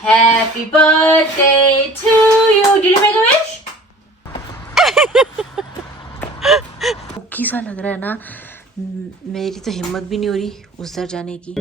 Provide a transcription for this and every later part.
Happy birthday to you. Did you make a wish? ओकी सा लग रहा है ना. मेरी तो हिम्मत भी नहीं हो रही उस दर जाने की.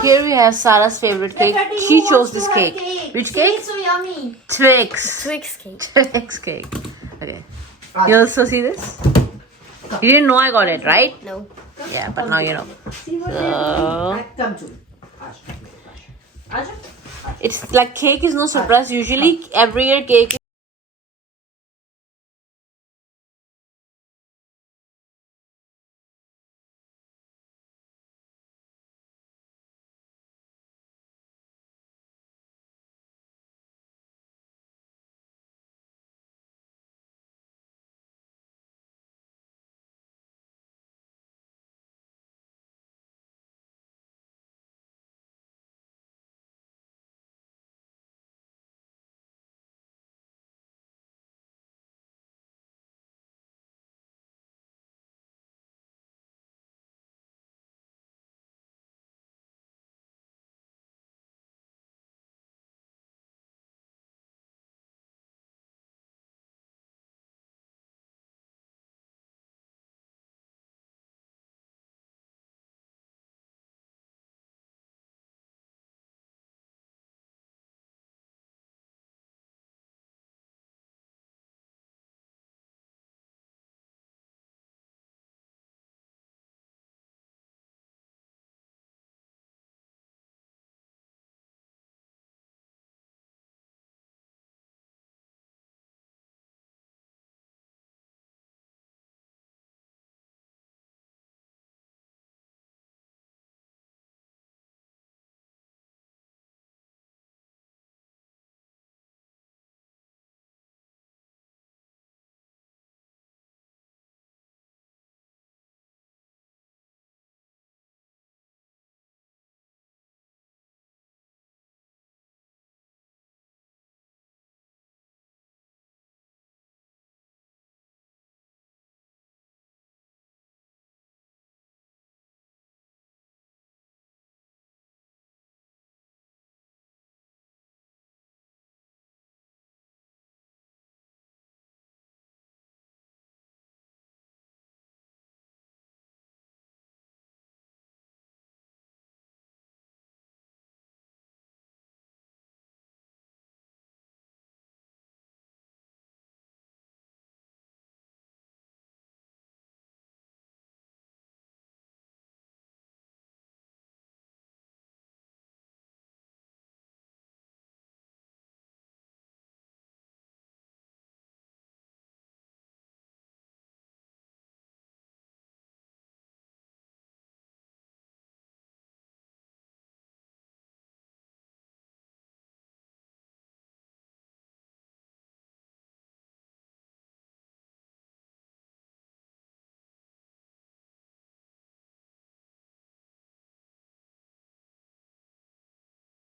Here we have Sarah's favorite cake. She chose this cake. Which cake? So yummy. Twix. Twix cake. Twix cake. Okay. You also see this? You didn't know I got it, right? No. Yeah, but now you know. So, it's like cake is no surprise. Usually, every year cake.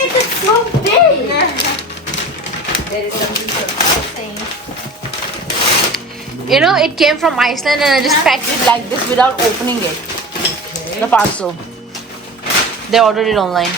It's so big. You know, it came from Iceland and I just packed it like this without opening it. The parcel. They ordered it online.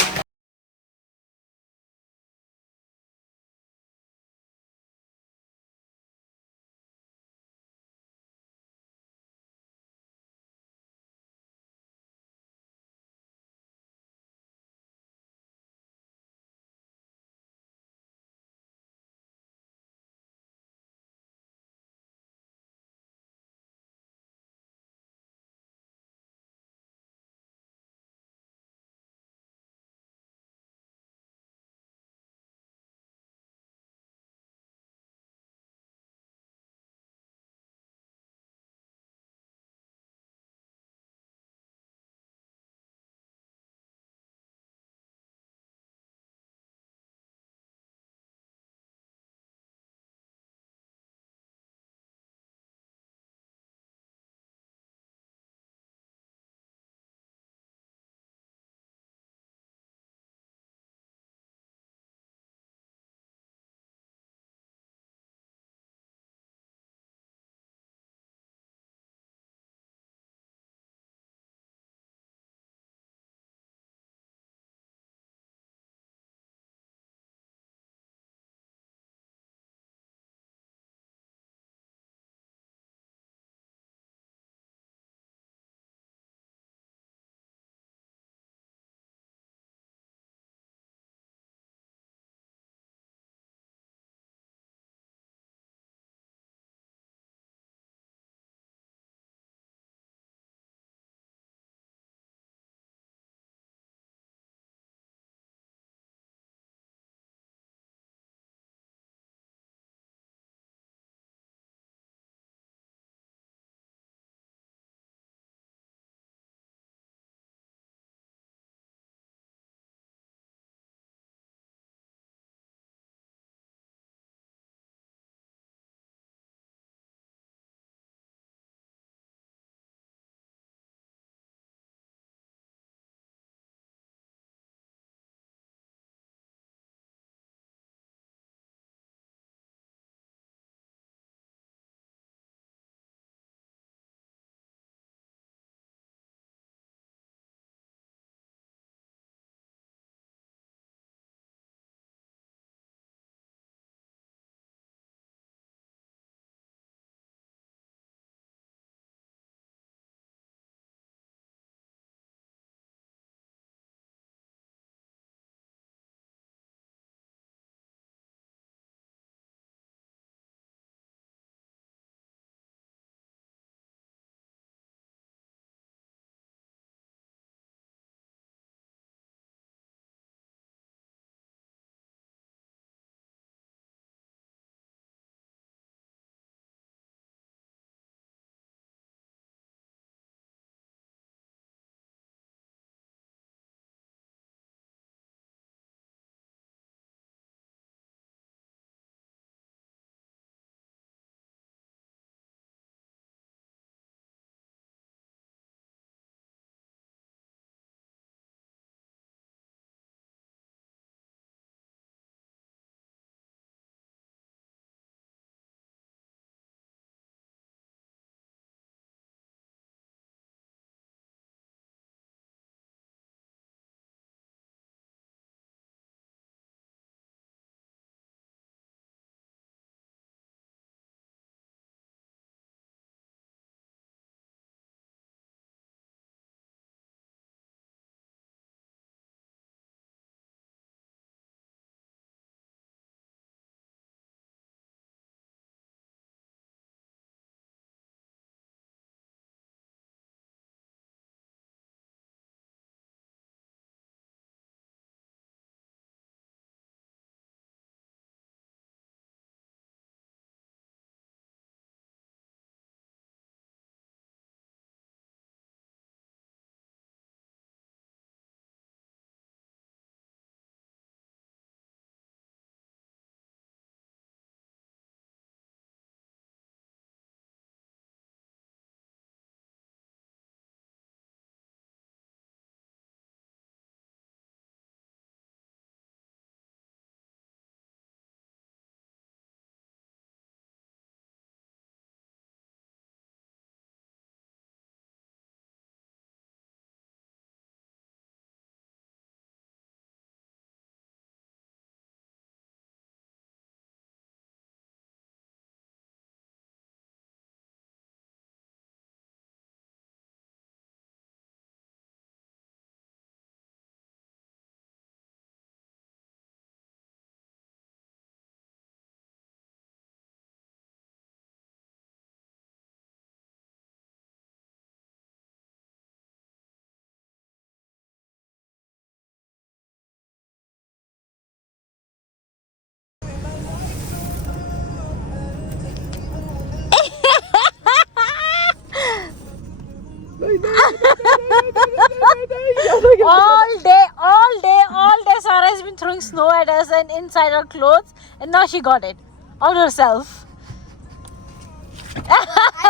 went inside her clothes and now she got it on herself.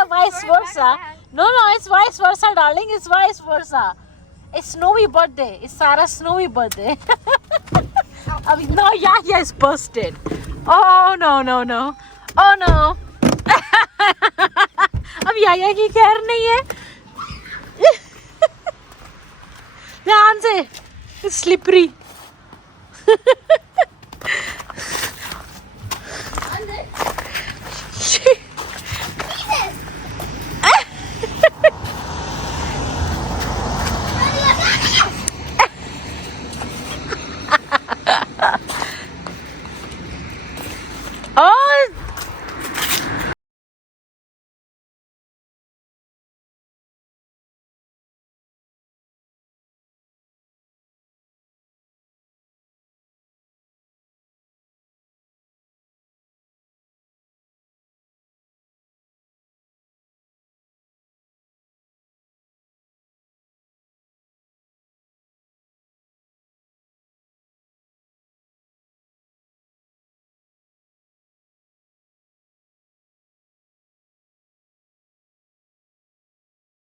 Vice versa. No, it's vice versa, darling. It's vice versa. It's Snowy birthday. It's Sarah's Snowy birthday. No, Yahya is busted. Oh no. Oh no. अब याया की खैर नहीं है. ध्यान से. It's slippery.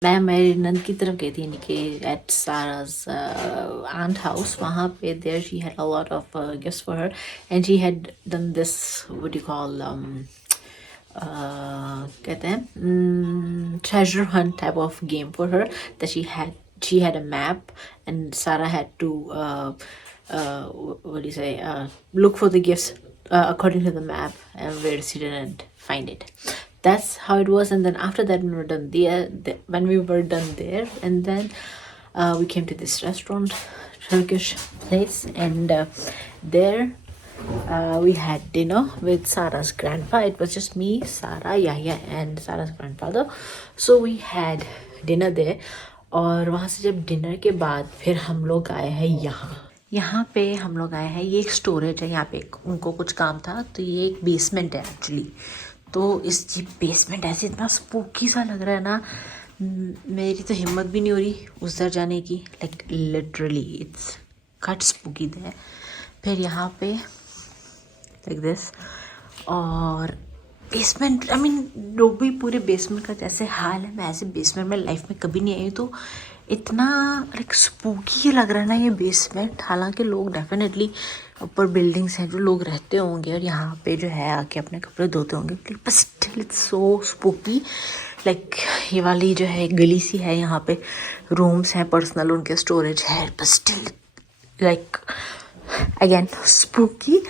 मैं मेरी नंद की तरफ गई थी यानी कि एट सारा's aunt house. वहाँ पे there she had a lot of gifts for her and she had done this what do you call कहते हैं treasure hunt type of game for her that she had a map and Sarah had to what do you say look for the gifts according to the map and where she didn't find it. That's how it was. And then after that, when we were done there, and then we came to this restaurant, Turkish place, and there we had dinner with Sarah's grandpa. It was just me, Sarah, Yahya, and Sarah's grandfather. So we had dinner there. और वहाँ से जब डिनर के बाद फिर हम लोग आए हैं यहाँ पे हम लोग आए हैं. ये एक स्टोरेज है. यहाँ पे उनको कुछ काम था तो ये एक बेसमेंट है एक्चुअली. तो इस जी बेसमेंट ऐसे इतना स्पूकी सा लग रहा है ना. मेरी तो हिम्मत भी नहीं हो रही उधर जाने की. Like literally it's quite spooky there. फिर यहाँ पे लाइक दिस और बेसमेंट आई मीन लोग भी पूरे बेसमेंट का जैसे हाल है. मैं ऐसे बेसमेंट में लाइफ में कभी नहीं आई तो इतना लाइक स्पूकी लग रहा है ना ये बेसमेंट. हालांकि लोग डेफिनेटली ऊपर बिल्डिंग्स हैं जो लोग रहते होंगे और यहाँ पे जो है आके अपने कपड़े धोते होंगे. But still it's so spooky. Like ये वाली जो है गली सी है यहाँ पे रूम्स हैं पर्सनल उनके स्टोरेज है. But still like again spooky.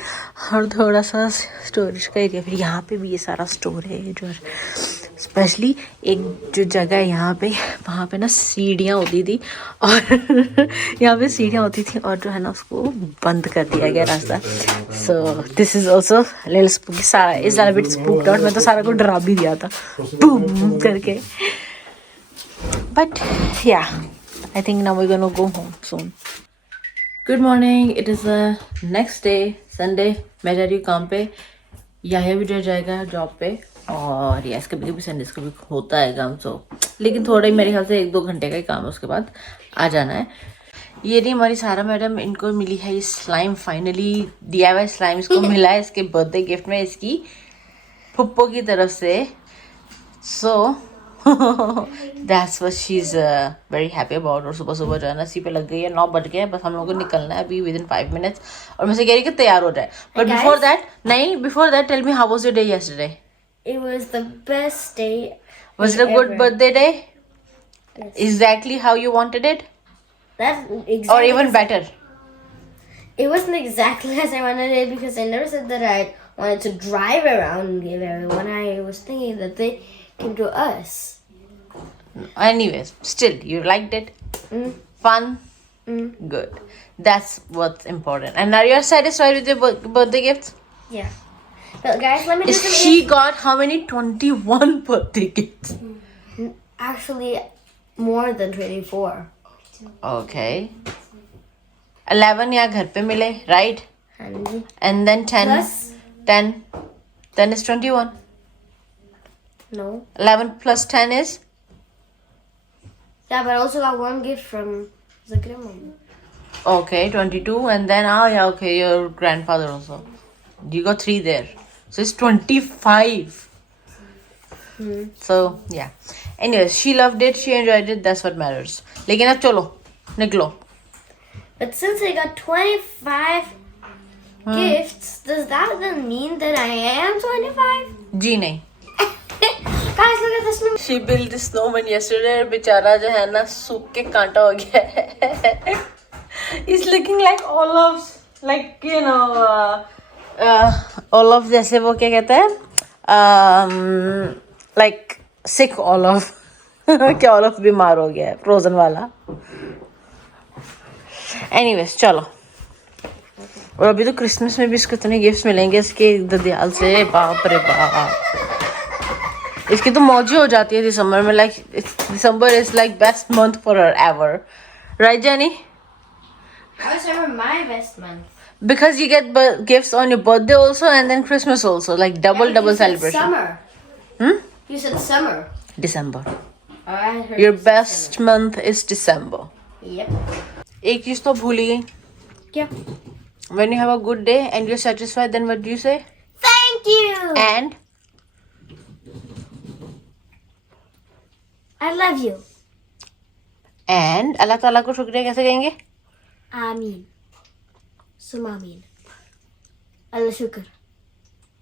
और थोड़ा सा स्टोरेज का एरिया. फिर यहाँ पे भी ये सारा स्टोरेज और स्पेशली एक जो जगह है यहाँ पे वहाँ पे ना सीढ़ियाँ होती थी और यहाँ पे सीढ़ियाँ होती थी और जो है ना उसको बंद कर दिया गया रास्ता. So this is also little spooky. Sara is little bit spooked out. मैं तो सारा को डरा भी दिया था बूम करके. But yeah I think now we gonna go home soon. Good morning. It is the next day Sunday. मैं जा रही हूँ काम पे. यह भी जाएगा जॉब पे. और यस कभी कभी संडेज को भी होता है काम. सो लेकिन थोड़ा ही मेरे ख्याल से 1-2 घंटे का ही काम है. उसके बाद आ जाना है. ये नहीं हमारी सारा मैडम. इनको मिली है ये स्लाइम. फाइनली DIY स्लाइम इसको मिला है इसके बर्थडे गिफ्ट में इसकी फुप्पो की तरफ से. So that's what she is very happy about. और सुबह सुबह जो है ना सी पे लग गई है. 9 बज गए. बस हम लोगों को निकलना है अभी विदिन 5 मिनट्स. और मैं से कह रही कि तैयार हो जाए. But before that tell me how was your day yesterday. It was the best day. Was it a good ever. birthday day? Yes. Exactly how you wanted it? That's exactly. Or even better? It wasn't exactly as I wanted it because I never said that I wanted to drive around and give everyone. I was thinking that they came to us. Anyways, still, you liked it? Fun? Good. That's what's important. And are you satisfied with your birthday gifts? Yeah. But guys, let me do some. She got how many? 21 birthday gifts. Actually, more than 24. Okay. 11 यहाँ घर पे मिले, right? And then 10. Plus? 10. 10 is 21. No. 11 plus 10 is? Yeah, but I also got one gift from the grandmother. Okay, 22, and then yeah, okay, your grandfather also. You got 3 there, so it's 25. So yeah. Anyways, she loved it. She enjoyed it. That's what matters. लेकिन अब चलो, निकलो. But since I got 25 gifts, does that then mean that I am 25? जी नहीं. Guys, look at this new. She built this snowman yesterday. बेचारा जो है ना सूख के कांटा हो गया है. It's looking like olives, like you know, olive जैसे वो क्या कहते हैं, like sick olive. क्या olive बीमार हो गया है, frozen वाला. Anyways, चलो. और अभी तो क्रिसमस में भी इसको इतने गिफ्ट्स मिलेंगे इसके ददियाल से, बाप रे बाप. इसकी तो मौज हो जाती है दिसंबर में. लाइक दिसंबर is like best month for her ever, right jenny? How is ever my best month? Because you get gifts on your birthday also and then Christmas also, like double You said celebration. Summer. You said summer. December. Oh, I heard Your you said best month is December. summer. Yep. एक चीज तो भूल ही गई. Yeah. When you have a good day and you're satisfied, then what do you say? Thank you. And I love you. अल्लाह ताला को शुक्रिया कैसे कहेंगे? Ameen. Sum Ameen. Allah shukr.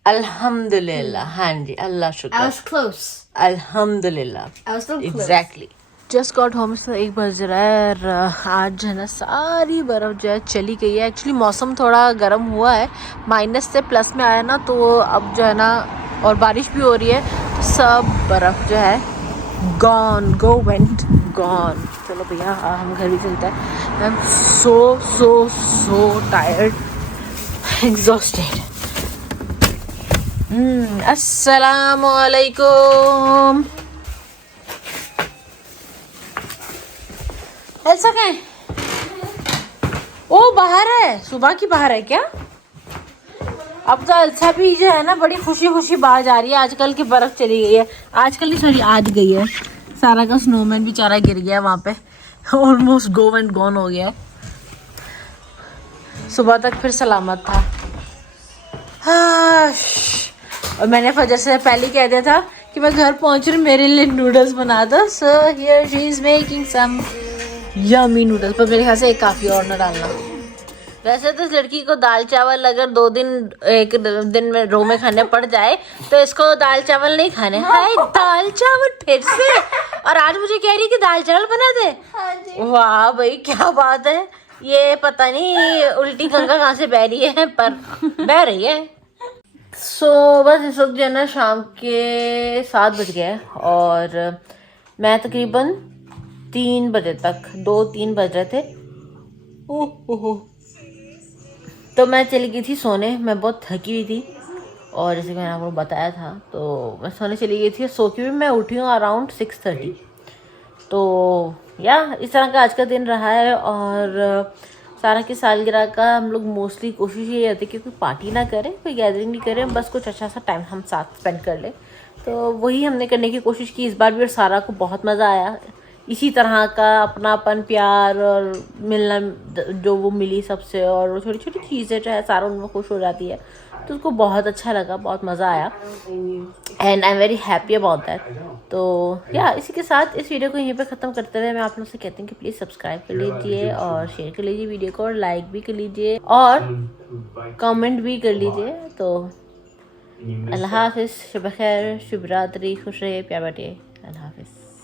अल्हम्दुलिल्लाह. हाँ जी, अल्लाह I शुक्र. was close. अल्हम्दुलिल्लाह. I was so close. Exactly. Just got home. तो 1 बज रहा है और आज जो है ना सारी बर्फ़ जो है चली गई है. एक्चुअली मौसम थोड़ा गर्म हुआ है, माइनस से प्लस में आया ना, तो अब जो है ना और बारिश भी हो रही है, तो सब बर्फ़ जो है गॉन, गो वेंट गॉन. चलो भैया हम घर भी चलते हैं. I am so tired, exhausted. अस्सलामुअलैकुम. एल्सा कहाँ है? ओ बाहर है, सुबह की बाहर है क्या? अब तो एल्सा भी जो है ना बड़ी खुशी खुशी बाहर जा रही है. आजकल की बर्फ चली गई है, आजकल नहीं सॉरी आज गई है. सारा का स्नोमैन बेचारा गिर गया वहाँ पे, ऑलमोस्ट गो एंड गॉन हो गया है. सुबह तक फिर सलामत था. और मैंने फजर से पहले कह दिया था कि मैं घर पहुँच रही, मेरे लिए नूडल्स बना दो. So here she is making some yummy noodles. पर मेरे ख्याल से एक काफ़ी और ना डालना. वैसे तो इस लड़की को दाल चावल अगर 2 दिन एक दिन में रो में खाने पड़ जाए, तो इसको दाल चावल नहीं खाने. हाय दाल चावल फिर से, और आज मुझे कह रही कि दाल चावल बना दे. वाह भाई क्या बात है. ये पता नहीं उल्टी गंगा कहाँ से बह रही है, पर बह रही है. सो बस इस वक्त जो है ना शाम के 7 बज गए और मैं तकरीबन 3 बजे तक 2-3 बज रहे थे. ओह तो मैं चली गई थी सोने. मैं बहुत थकी हुई थी और जैसे मैंने आपको बताया था, तो मैं सोने चली गई थी. सो के भी मैं उठी हूँ अराउंड 6:30. तो या इस तरह का आज का दिन रहा है. और सारा की सालगिरह का हम लोग मोस्टली कोशिश ये होती है कि कोई पार्टी ना करें, कोई गैदरिंग नहीं करें, बस कुछ अच्छा सा टाइम हम साथ स्पेंड कर लें. तो वही हमने करने की कोशिश की इस बार भी, और सारा को बहुत मज़ा आया. इसी तरह का अपनापन, प्यार और मिलना जो वो मिली सबसे, और वो छोटी छोटी चीज़ें जो है सारा उनमें खुश हो जाती है, तो उसको बहुत अच्छा लगा, बहुत मज़ा आया. And I am very happy about that. तो या इसी के साथ इस वीडियो को यहीं पे ख़त्म करते हुए मैं आप लोग से कहती हूँ कि प्लीज़ सब्सक्राइब कर लीजिए और शेयर कर लीजिए वीडियो को, और लाइक भी कर लीजिए और कमेंट भी कर लीजिए. तो अल्लाह हाफिज़, शुभ खैर, शुभ रात्रि, खुश रहिए, प्यार बांटिए. अल्लाह हाफिज़.